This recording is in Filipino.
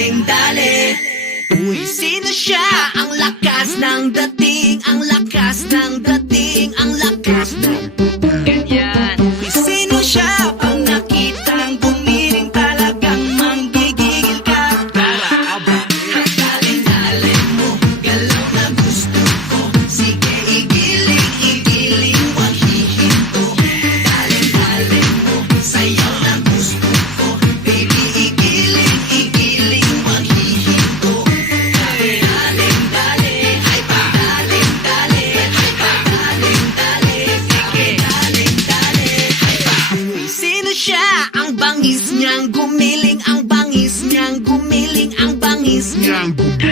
daling-dali. Uy, sino siya? Ang lakas ng dating, ang lakas ng dating, ang lakas ng ganyan. Uy, sino siya? Pag nakitang gumiling talagang manggigigil ka. Tara, aba, daling-daling mo, galaw na gusto ko. Sige, igiling, igiling, wag hihinto. Daling-daling mo, sayaw na gusto ko. Baby, igiling, igiling, wag hihinto. Daling-dali, ay pa, daling-dali, ay pa, daling-dali, sige, daling-dali, ay pa. Uy, sino siya? Ang bangis niyang gumiling, ang bangis niyang gumiling, ang bangis niyang gumiling.